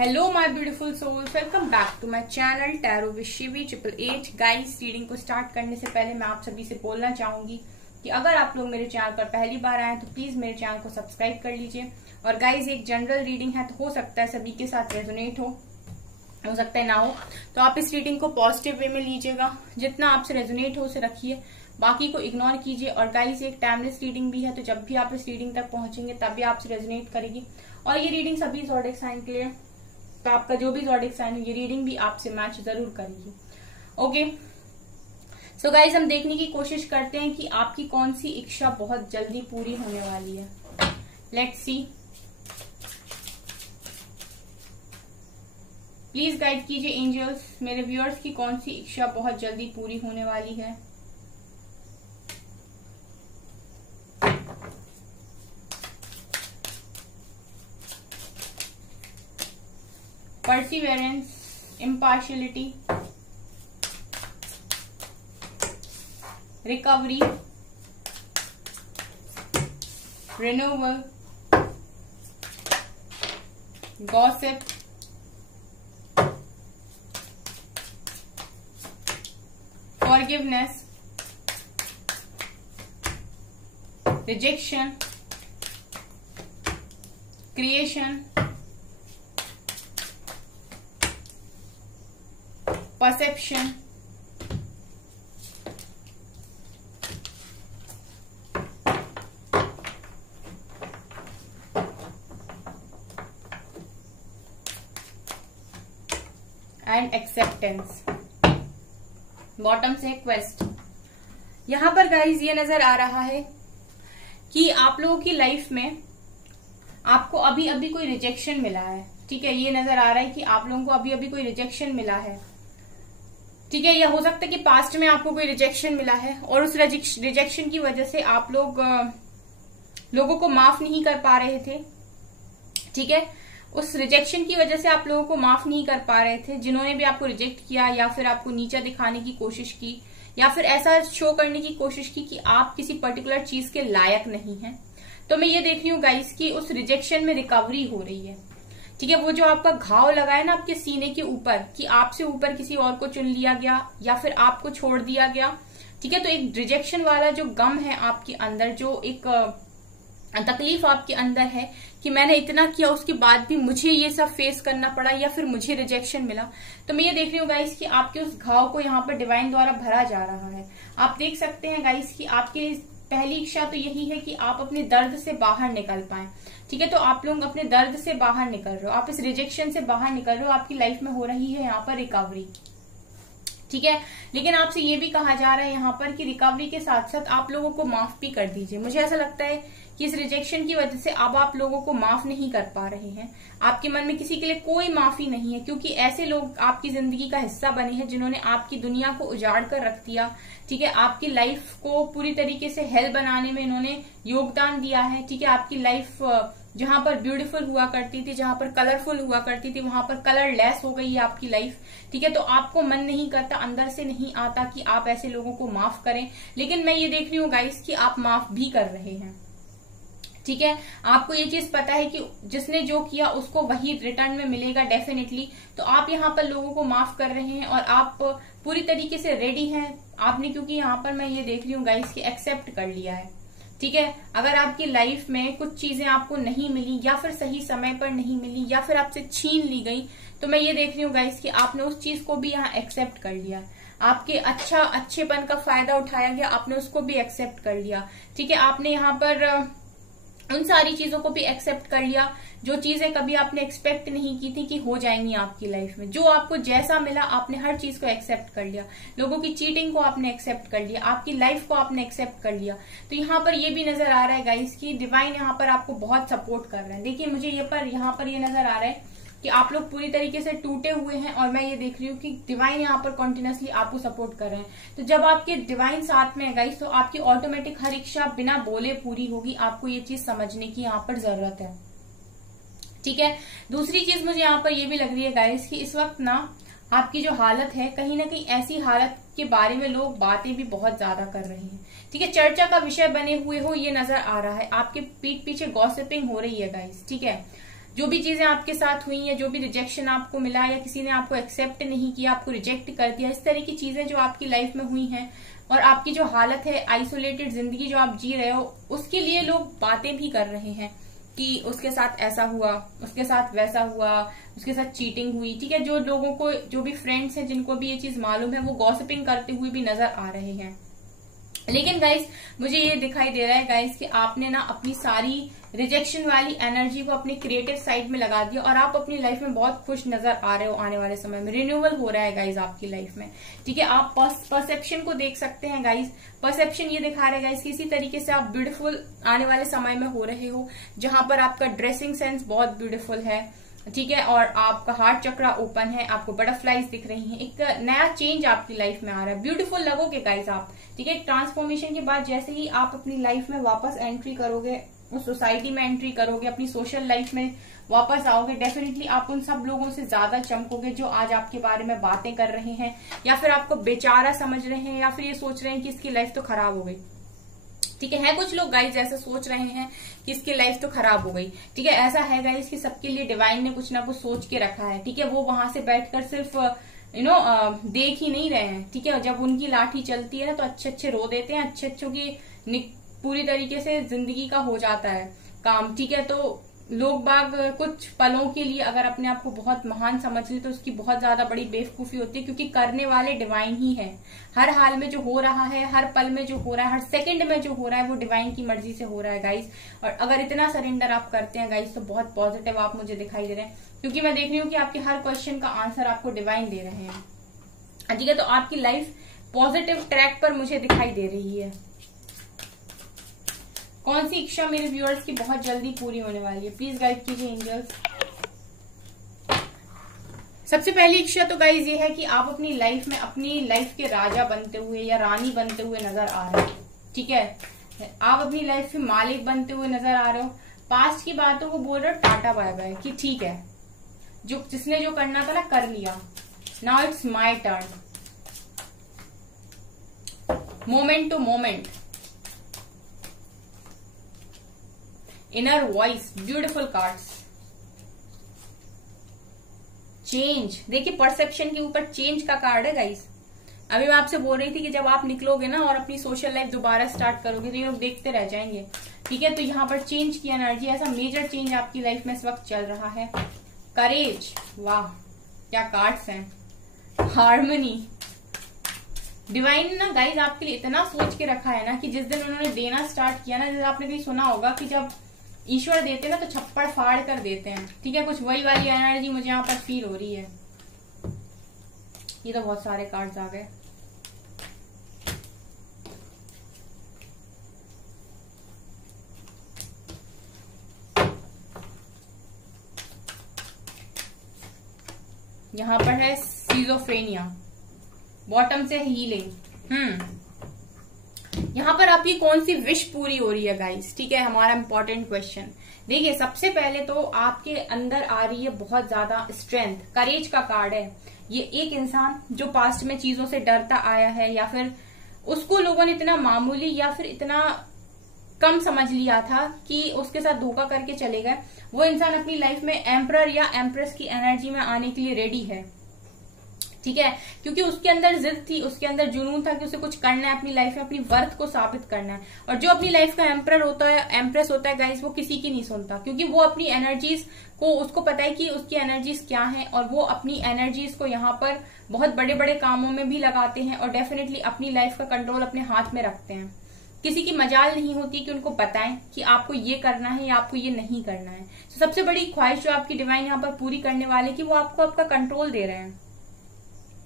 Hello my beautiful souls, welcome back to my channel tarot with Shivi 888। Guys, reading को start करने से पहले मैं आप सभी से बोलना चाहूंगी कि अगर आप लोग मेरे चैनल पर पहली बार आए तो प्लीज मेरे चैनल को सब्सक्राइब कर लीजिए। और गाइस, एक जनरल रीडिंग है तो हो सकता है सभी के साथ रेजोनेट हो सकता है ना हो, तो आप इस रीडिंग को पॉजिटिव वे में लीजिएगा। जितना आपसे रेजोनेट हो उसे रखिए, बाकी को इग्नोर कीजिए। और गाइस, एक टाइमलेस रीडिंग भी है, तो जब भी आप इस रीडिंग तक पहुंचेंगे तब भी आपसे रेजोनेट करेगी। और ये रीडिंग सभी ज़ोडिएक साइन के लिए, तो आपका जो भी ज़ोडिएक साइन है ये रीडिंग भी आपसे मैच जरूर करेगी। ओके, सो गाइस, हम देखने की कोशिश करते हैं कि आपकी कौन सी इच्छा बहुत जल्दी पूरी होने वाली है। Let's see. प्लीज गाइड कीजिए एंजल्स, मेरे व्यूअर्स की कौन सी इच्छा बहुत जल्दी पूरी होने वाली है। Perseverance, impartiality, recovery, renewal, gossip, forgiveness, rejection, creation, perception, and acceptance। Bottom से क्वेस्ट। यहां पर गाइज ये नजर आ रहा है कि आप लोगों की लाइफ में आपको अभी अभी कोई रिजेक्शन मिला है। ठीक है, ये नजर आ रहा है कि आप लोगों को अभी अभी कोई रिजेक्शन मिला है। ठीक है, यह हो सकता है कि पास्ट में आपको कोई रिजेक्शन मिला है और उस रिजेक्शन की वजह से आप लोगों को माफ नहीं कर पा रहे थे। ठीक है, उस रिजेक्शन की वजह से आप लोगों को माफ नहीं कर पा रहे थे। जिन्होंने भी आपको रिजेक्ट किया या फिर आपको नीचा दिखाने की कोशिश की या फिर ऐसा शो करने की कोशिश की कि आप किसी पर्टिकुलर चीज के लायक नहीं हैं, तो मैं ये देख रही हूँ गाइस कि उस रिजेक्शन में रिकवरी हो रही है। ठीक है, वो जो आपका घाव लगा है ना आपके सीने के ऊपर कि आपसे ऊपर किसी और को चुन लिया गया या फिर आपको छोड़ दिया गया। ठीक है, तो एक रिजेक्शन वाला जो गम है आपके अंदर, जो एक तकलीफ आपके अंदर है कि मैंने इतना किया उसके बाद भी मुझे ये सब फेस करना पड़ा या फिर मुझे रिजेक्शन मिला, तो मैं ये देख रही हूँ गाइस कि आपके उस घाव को यहाँ पर डिवाइन द्वारा भरा जा रहा है। आप देख सकते हैं गाइस कि आपकी पहली इच्छा तो यही है कि आप अपने दर्द से बाहर निकल पाए। ठीक है, तो आप लोग अपने दर्द से बाहर निकल रहे हो, आप इस रिजेक्शन से बाहर निकल रहे हो, आपकी लाइफ में हो रही है यहाँ पर रिकवरी। ठीक है, लेकिन आपसे ये भी कहा जा रहा है यहाँ पर कि रिकवरी के साथ साथ आप लोगों को माफ भी कर दीजिए। मुझे ऐसा लगता है कि इस रिजेक्शन की वजह से अब आप लोगों को माफ नहीं कर पा रहे हैं। आपके मन में किसी के लिए कोई माफी नहीं है, क्योंकि ऐसे लोग आपकी जिंदगी का हिस्सा बने हैं जिन्होंने आपकी दुनिया को उजाड़ कर रख दिया। ठीक है, आपकी लाइफ को पूरी तरीके से हेल बनाने में इन्होंने योगदान दिया है। ठीक है, आपकी लाइफ जहां पर ब्यूटीफुल हुआ करती थी, जहां पर कलरफुल हुआ करती थी, वहां पर कलरलेस हो गई है आपकी लाइफ। ठीक है, तो आपको मन नहीं करता, अंदर से नहीं आता कि आप ऐसे लोगों को माफ करें, लेकिन मैं ये देख रही हूँ गाइस कि आप माफ भी कर रहे हैं। ठीक है, आपको ये चीज पता है कि जिसने जो किया उसको वही रिटर्न में मिलेगा डेफिनेटली। तो आप यहाँ पर लोगों को माफ कर रहे हैं और आप पूरी तरीके से रेडी हैं आपने, क्योंकि यहाँ पर मैं ये देख रही हूँ गाइस कि एक्सेप्ट कर लिया है। ठीक है, अगर आपकी लाइफ में कुछ चीजें आपको नहीं मिली या फिर सही समय पर नहीं मिली या फिर आपसे छीन ली गई, तो मैं ये देख रही हूँ गाइस कि आपने उस चीज को भी यहाँ एक्सेप्ट कर लिया। आपके अच्छेपन का फायदा उठाया गया, आपने उसको भी एक्सेप्ट कर लिया। ठीक है, आपने यहाँ पर उन सारी चीजों को भी एक्सेप्ट कर लिया जो चीजें कभी आपने एक्सपेक्ट नहीं की थी कि हो जाएंगी आपकी लाइफ में। जो आपको जैसा मिला आपने हर चीज को एक्सेप्ट कर लिया। लोगों की चीटिंग को आपने एक्सेप्ट कर लिया, आपकी लाइफ को आपने एक्सेप्ट कर लिया। तो यहाँ पर ये भी नजर आ रहा है गाइस कि डिवाइन यहाँ पर आपको बहुत सपोर्ट कर रहे हैं। देखिए, मुझे यहाँ पर ये नजर आ रहा है कि आप लोग पूरी तरीके से टूटे हुए हैं और मैं ये देख रही हूँ कि डिवाइन यहाँ पर कंटिन्यूअसली आपको सपोर्ट कर रहे हैं। तो जब आपके डिवाइन साथ में है गाइस, तो आपकी ऑटोमेटिक हर इच्छा बिना बोले पूरी होगी। आपको ये चीज समझने की यहाँ पर जरूरत है। ठीक है, दूसरी चीज मुझे यहाँ पर ये भी लग रही है गाइस कि इस वक्त ना आपकी जो हालत है, कहीं ना कहीं ऐसी हालत के बारे में लोग बातें भी बहुत ज्यादा कर रहे हैं। ठीक है, चर्चा का विषय बने हुए हो ये नजर आ रहा है। आपके पीठ पीछे गॉसिपिंग हो रही है गाइस। ठीक है, जो भी चीजें आपके साथ हुई है, जो भी रिजेक्शन आपको मिला या किसी ने आपको एक्सेप्ट नहीं किया, आपको रिजेक्ट कर दिया, इस तरह की चीजें जो आपकी लाइफ में हुई हैं और आपकी जो हालत है, आइसोलेटेड जिंदगी जो आप जी रहे हो, उसके लिए लोग बातें भी कर रहे हैं कि उसके साथ ऐसा हुआ, उसके साथ वैसा हुआ, उसके साथ चीटिंग हुई। ठीक है, जो लोगों को, जो भी फ्रेंड्स हैं जिनको भी ये चीज मालूम है, वो गॉसिपिंग करते हुए भी नजर आ रहे हैं। लेकिन गाइस मुझे ये दिखाई दे रहा है गाइस कि आपने ना अपनी सारी रिजेक्शन वाली एनर्जी को अपने क्रिएटिव साइड में लगा दिया और आप अपनी लाइफ में बहुत खुश नजर आ रहे हो। आने वाले समय में रिन्यूअल हो रहा है गाइस आपकी लाइफ में। ठीक है, आप परसेप्शन को देख सकते हैं गाइस। परसेप्शन ये दिखा रहा है गाइस किसी तरीके से आप ब्यूटीफुल आने वाले समय में हो रहे हो, जहां पर आपका ड्रेसिंग सेंस बहुत ब्यूटीफुल है। ठीक है, और आपका हार्ट चक्रा ओपन है, आपको बटरफ्लाईज दिख रही हैं, एक नया चेंज आपकी लाइफ में आ रहा है, ब्यूटीफुल लगोगे गाइस आप। ठीक है, ट्रांसफॉर्मेशन के बाद जैसे ही आप अपनी लाइफ में वापस एंट्री करोगे, उस सोसाइटी में एंट्री करोगे, अपनी सोशल लाइफ में वापस आओगे, डेफिनेटली आप उन सब लोगों से ज्यादा चमकोगे जो आज आपके बारे में बातें कर रहे हैं या फिर आपको बेचारा समझ रहे हैं या फिर ये सोच रहे हैं कि इसकी लाइफ तो खराब हो गई। ठीक है कुछ लोग गाइज ऐसा सोच रहे हैं कि इसकी लाइफ तो खराब हो गई। ठीक है, ऐसा है गाइज कि सबके लिए डिवाइन ने कुछ ना कुछ सोच के रखा है। ठीक है, वो वहां से बैठकर सिर्फ देख ही नहीं रहे हैं। ठीक है, जब उनकी लाठी चलती है तो अच्छे अच्छे रो देते हैं, अच्छे अच्छों की पूरी तरीके से जिंदगी का हो जाता है काम। ठीक है, तो लोग बाग कुछ पलों के लिए अगर अपने आप को बहुत महान समझ ले तो उसकी बहुत ज्यादा बड़ी बेवकूफी होती है, क्योंकि करने वाले डिवाइन ही है। हर हाल में जो हो रहा है, हर पल में जो हो रहा है, हर सेकंड में जो हो रहा है, वो डिवाइन की मर्जी से हो रहा है गाइस। और अगर इतना सरेंडर आप करते हैं गाइस तो बहुत पॉजिटिव आप मुझे दिखाई दे रहे हैं, क्योंकि मैं देख रही हूँ कि आपके हर क्वेश्चन का आंसर आपको डिवाइन दे रहे हैं। ठीक है, तो आपकी लाइफ पॉजिटिव ट्रैक पर मुझे दिखाई दे रही है। कौन सी इच्छा मेरे व्यूअर्स की बहुत जल्दी पूरी होने वाली है, प्लीज गाइड कीजिए एंजल्स। सबसे पहली इच्छा तो गाइज ये है कि आप अपनी लाइफ में अपनी लाइफ के राजा बनते हुए या रानी बनते हुए नजर आ रहे हो। ठीक है, आप अपनी लाइफ के मालिक बनते हुए नजर आ रहे हो। पास्ट की बातों को बोल रहे हो टाटा बाय बाय कि ठीक है, जो जिसने जो करना था ना कर लिया, now it's my turn. Moment to moment, inner voice, beautiful cards, change. देखिए परसेप्शन के ऊपर चेंज का कार्ड है गाइस। अभी मैं आपसे बोल रही थी कि जब आप निकलोगे ना और अपनी सोशल लाइफ दोबारा स्टार्ट करोगे तो ये लोग देखते रह जाएंगे। ठीक है, तो यहाँ पर चेंज की एनर्जी, ऐसा मेजर चेंज आपकी लाइफ में इस वक्त चल रहा है। करेज, वाह क्या कार्ड्स हैं। हार्मनी, डिवाइन ना गाइज आपके लिए इतना सोच के रखा है ना कि जिस दिन उन्होंने देना स्टार्ट किया ना, जैसे आपने कहीं सुना होगा कि जब ईश्वर देते ना तो छप्पड़ फाड़ कर देते हैं। ठीक है, कुछ वही वाली एनर्जी मुझे यहाँ पर फील हो रही है। ये तो बहुत सारे कार्ड्स आ गए। यहाँ पर है सीजोफ्रेनिया, बॉटम से हीलिंग। यहाँ पर आपकी कौन सी विश पूरी हो रही है गाइस। ठीक है, हमारा इंपॉर्टेंट क्वेश्चन। देखिए सबसे पहले तो आपके अंदर आ रही है बहुत ज्यादा स्ट्रेंथ, करेज का कार्ड है। ये एक इंसान जो पास्ट में चीजों से डरता आया है या फिर उसको लोगों ने इतना मामूली या फिर इतना कम समझ लिया था कि उसके साथ धोखा करके चले गए, वो इंसान अपनी लाइफ में एम्परर या एम्प्रेस की एनर्जी में आने के लिए रेडी है। ठीक है, क्योंकि उसके अंदर जिद थी, उसके अंदर जुनून था कि उसे कुछ करना है अपनी लाइफ में, अपनी वर्थ को साबित करना है। और जो अपनी लाइफ का एम्परर होता है, एम्प्रेस होता है गाइस, वो किसी की नहीं सुनता, क्योंकि वो अपनी एनर्जीज को, उसको पता है कि उसकी एनर्जीज क्या हैं और वो अपनी एनर्जीज को यहाँ पर बहुत बड़े बड़े कामों में भी लगाते हैं और डेफिनेटली अपनी लाइफ का कंट्रोल अपने हाथ में रखते हैं। किसी की मजाल नहीं होती कि उनको बताएं कि आपको ये करना है या आपको ये नहीं करना है। तो सबसे बड़ी ख्वाहिश जो आपकी डिवाइन यहाँ पर पूरी करने वाले कि वो आपको आपका कंट्रोल दे रहे हैं।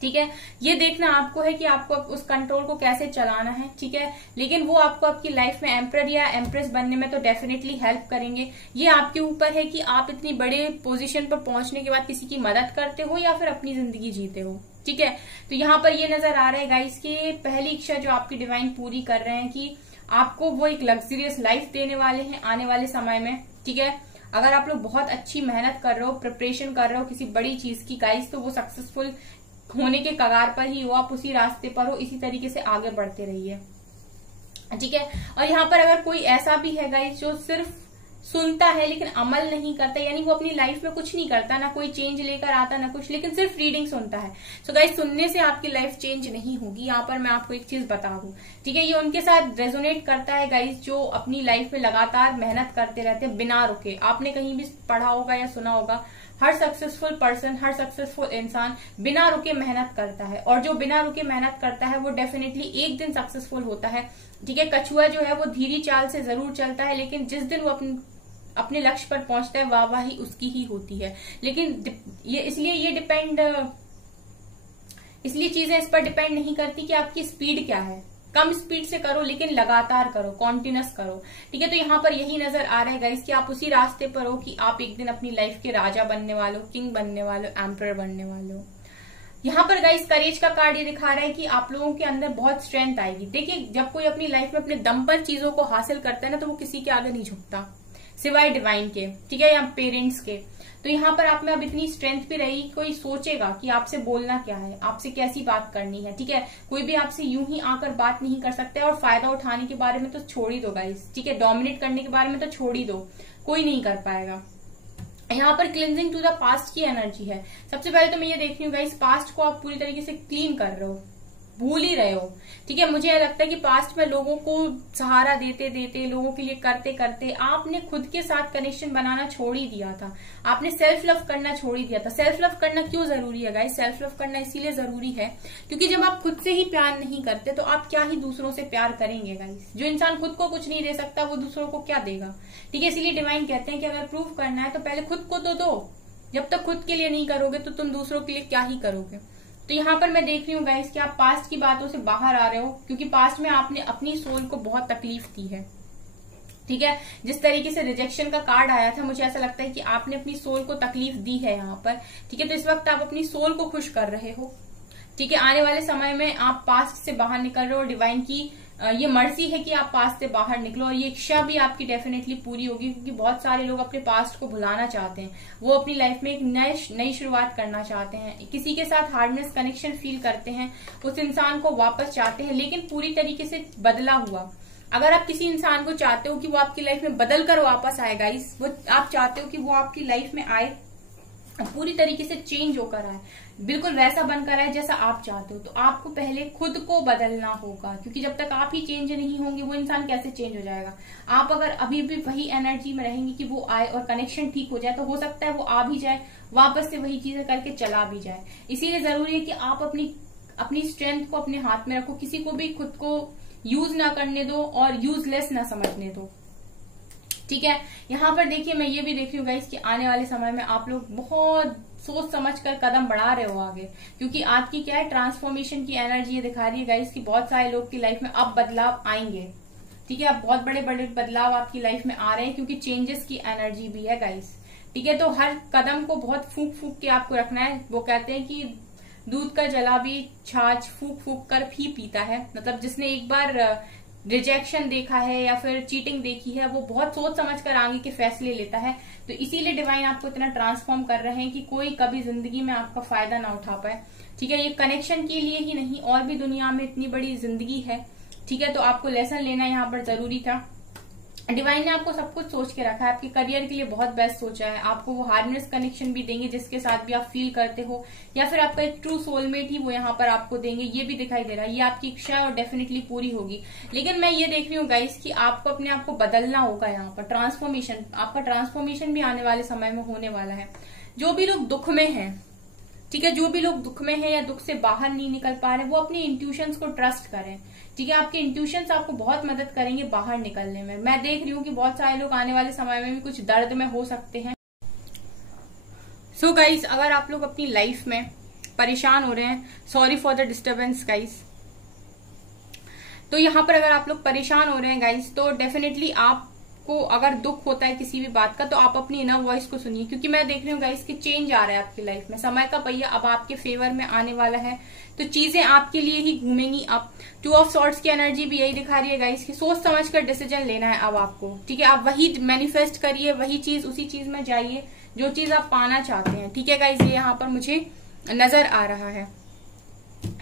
ठीक है, ये देखना आपको है कि आपको उस कंट्रोल को कैसे चलाना है। ठीक है, लेकिन वो आपको आपकी लाइफ में एम्परर या एम्प्रेस बनने में तो डेफिनेटली हेल्प करेंगे। ये आपके ऊपर है कि आप इतनी बड़े पोजीशन पर पहुंचने के बाद किसी की मदद करते हो या फिर अपनी जिंदगी जीते हो। ठीक है, तो यहाँ पर ये नजर आ रहा है गाइस कि पहली इच्छा जो आपकी डिवाइन पूरी कर रहे हैं कि आपको वो एक लग्जरियस लाइफ देने वाले हैं आने वाले समय में। ठीक है, अगर आप लोग बहुत अच्छी मेहनत कर रहे हो, प्रिपरेशन कर रहे हो किसी बड़ी चीज की गाइस, तो वो सक्सेसफुल होने के कगार पर ही हो, आप उसी रास्ते पर हो, इसी तरीके से आगे बढ़ते रहिए। ठीक है, और यहाँ पर अगर कोई ऐसा भी है गाइस जो सिर्फ सुनता है लेकिन अमल नहीं करता, यानी वो अपनी लाइफ में कुछ नहीं करता, ना कोई चेंज लेकर आता ना कुछ, लेकिन सिर्फ रीडिंग सुनता है। सो गाइस, सुनने से आपकी लाइफ चेंज नहीं होगी। यहाँ पर मैं आपको एक चीज बता दूं, ठीक है, ये उनके साथ रेजोनेट करता है गाइस जो अपनी लाइफ में लगातार मेहनत करते रहते हैं बिना रुके। आपने कहीं भी पढ़ा होगा या सुना होगा, हर सक्सेसफुल पर्सन, हर सक्सेसफुल इंसान बिना रुके मेहनत करता है, और जो बिना रुके मेहनत करता है वो डेफिनेटली एक दिन सक्सेसफुल होता है। ठीक है, कछुआ जो है वो धीरी चाल से जरूर चलता है, लेकिन जिस दिन वो अपने लक्ष्य पर पहुंचता है वाहवाही उसकी ही होती है। लेकिन ये इसलिए चीजें इस पर डिपेंड नहीं करती कि आपकी स्पीड क्या है। कम स्पीड से करो लेकिन लगातार करो, कॉन्टिन्यूस करो। ठीक है, तो यहाँ पर यही नजर आ रहा है गाइस कि आप उसी रास्ते पर हो कि आप एक दिन अपनी लाइफ के राजा बनने वाले हो, किंग बनने वाले हो, एम्परर बनने वाले हो। यहाँ पर गाइस करेज का कार्ड ये दिखा रहा है कि आप लोगों के अंदर बहुत स्ट्रेंथ आएगी। देखिए, जब कोई अपनी लाइफ में अपने दम पर चीजों को हासिल करता है ना, तो वो किसी के आगे नहीं झुकता सिवाय डिवाइन के, ठीक है, या पेरेंट्स के। तो यहाँ पर आप में अब इतनी स्ट्रेंथ भी रही, कोई सोचेगा कि आपसे बोलना क्या है, आपसे कैसी बात करनी है। ठीक है, कोई भी आपसे यूं ही आकर बात नहीं कर सकता है, और फायदा उठाने के बारे में तो छोड़ ही दो गाइस। ठीक है, डोमिनेट करने के बारे में तो छोड़ ही दो, कोई नहीं कर पाएगा। यहाँ पर क्लिनजिंग टू द पास्ट की एनर्जी है। सबसे पहले तो मैं ये देख रही हूँ गाइस, पास्ट को आप पूरी तरीके से क्लीन कर रहे हो, भूल ही रहे हो। ठीक है, मुझे लगता है कि पास्ट में लोगों को सहारा देते देते, लोगों के लिए करते करते आपने खुद के साथ कनेक्शन बनाना छोड़ ही दिया था। आपने सेल्फ लव करना छोड़ ही दिया था। सेल्फ लव करना क्यों जरूरी है गाइस? सेल्फ लव करना इसीलिए जरूरी है क्योंकि जब आप खुद से ही प्यार नहीं करते तो आप क्या ही दूसरों से प्यार करेंगे गाइस। जो इंसान खुद को कुछ नहीं दे सकता वो दूसरों को क्या देगा? ठीक है, इसीलिए डिवाइन कहते हैं कि अगर प्रूव करना है तो पहले खुद को तो दो। जब तक खुद के लिए नहीं करोगे तो तुम दूसरों के लिए क्या ही करोगे। तो यहाँ पर मैं देख रही हूँ गाइस कि आप पास्ट की बातों से बाहर आ रहे हो, क्योंकि पास्ट में आपने अपनी सोल को बहुत तकलीफ दी है। ठीक है, जिस तरीके से रिजेक्शन का कार्ड आया था, मुझे ऐसा लगता है कि आपने अपनी सोल को तकलीफ दी है यहाँ पर। ठीक है, तो इस वक्त आप अपनी सोल को खुश कर रहे हो। ठीक है, आने वाले समय में आप पास्ट से बाहर निकल रहे हो। डिवाइन की ये मर्जी है कि आप पास्ट से बाहर निकलो, और ये इच्छा भी आपकी डेफिनेटली पूरी होगी, क्योंकि बहुत सारे लोग अपने पास्ट को भुलाना चाहते हैं। वो अपनी लाइफ में एक नई शुरुआत करना चाहते हैं, किसी के साथ हार्डनेस कनेक्शन फील करते हैं, उस इंसान को वापस चाहते हैं, लेकिन पूरी तरीके से बदला हुआ। अगर आप किसी इंसान को चाहते हो कि वो आपकी लाइफ में बदल कर वापस आए गाइस, वो आप चाहते हो कि वो आपकी लाइफ में आए, पूरी तरीके से चेंज होकर आए, बिल्कुल वैसा बनकर आए जैसा आप चाहते हो, तो आपको पहले खुद को बदलना होगा। क्योंकि जब तक आप ही चेंज नहीं होंगे वो इंसान कैसे चेंज हो जाएगा? आप अगर अभी भी वही एनर्जी में रहेंगे कि वो आए और कनेक्शन ठीक हो जाए, तो हो सकता है वो आ भी जाए, वापस से वही चीजें करके चला भी जाए। इसीलिए जरूरी है कि आप अपनी स्ट्रेंथ को अपने हाथ में रखो, किसी को भी खुद को यूज ना करने दो और यूजलेस ना समझने दो। ठीक है, यहाँ पर देखिए मैं ये भी देख रही हूँ गाइस कि आने वाले समय में आप लोग बहुत सोच समझकर कदम बढ़ा रहे हो आगे, क्योंकि आपकी क्या है, ट्रांसफॉर्मेशन की एनर्जी ये दिखा रही है गाइस कि बहुत सारे लोग की लाइफ में अब बदलाव आएंगे। ठीक है, अब बहुत बड़े बड़े बदलाव आपकी लाइफ में आ रहे हैं, क्योंकि चेंजेस की एनर्जी भी है गाइस। ठीक है, तो हर कदम को बहुत फूक फूक के आपको रखना है। वो कहते हैं कि दूध का जला भी छाछ फूक फूक कर भी पीता है। मतलब जिसने एक बार रिजेक्शन देखा है या फिर चीटिंग देखी है, वो बहुत सोच समझ कर आगे के फैसले लेता है। तो इसीलिए डिवाइन आपको इतना ट्रांसफॉर्म कर रहे हैं कि कोई कभी जिंदगी में आपका फायदा ना उठा पाए। ठीक है, ये कनेक्शन के लिए ही नहीं, और भी दुनिया में इतनी बड़ी जिंदगी है। ठीक है, तो आपको लेसन लेना यहाँ पर जरूरी था। डिवाइन ने आपको सब कुछ सोच के रखा है, आपके करियर के लिए बहुत बेस्ट सोचा है। आपको वो हार्डनेस कनेक्शन भी देंगे जिसके साथ भी आप फील करते हो, या फिर आपका एक ट्रू सोलमेट ही वो यहाँ पर आपको देंगे, ये भी दिखाई दे रहा है। ये आपकी इच्छा है और डेफिनेटली पूरी होगी। लेकिन मैं ये देख रही हूँ गाइस कि आपको अपने आप को बदलना होगा। यहाँ पर ट्रांसफॉर्मेशन, आपका ट्रांसफॉर्मेशन भी आने वाले समय में होने वाला है। जो भी लोग दुख में हैं, ठीक है, जो भी लोग दुख में हैं या दुख से बाहर नहीं निकल पा रहे, वो अपनी इंट्यूशंस को ट्रस्ट करें। ठीक है, आपके इंट्यूशंस आपको बहुत मदद करेंगे बाहर निकलने में। मैं देख रही हूँ कि बहुत सारे लोग आने वाले समय में भी कुछ दर्द में हो सकते हैं। सो गाइस, अगर आप लोग अपनी लाइफ में परेशान हो रहे हैं, sorry for the disturbance guys. तो यहाँ पर अगर आप लोग परेशान हो रहे हैं गाइस, तो डेफिनेटली आपको अगर दुख होता है किसी भी बात का, तो आप अपनी इनर वॉइस को सुनिए, क्योंकि मैं देख रही हूँ गाइस कि चेंज आ रहा है आपकी लाइफ में। समय का पहिया अब आपके फेवर में आने वाला है, तो चीजें आपके लिए ही घूमेंगी। अब 2 ऑफ सॉर्ड्स की एनर्जी भी यही दिखा रही है गाइस कि सोच समझकर डिसीजन लेना है अब आपको। ठीक है, आप वही मैनिफेस्ट करिए, वही चीज, उसी चीज में जाइए जो चीज आप पाना चाहते हैं। ठीक है गाइस, ये यहाँ पर मुझे नजर आ रहा है।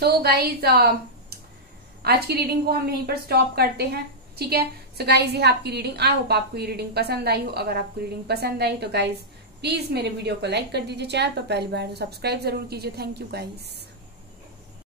तो गाइस आज की रीडिंग को हम यहीं पर स्टॉप करते हैं। ठीक है। सो गाइज ये आपकी रीडिंग, आई होप आपको ये रीडिंग पसंद आई हो। अगर आपको रीडिंग पसंद आई तो गाइज प्लीज मेरे वीडियो को लाइक कर दीजिए, चैनल पर पहली बार तो सब्सक्राइब जरूर कीजिए। Thank you guys.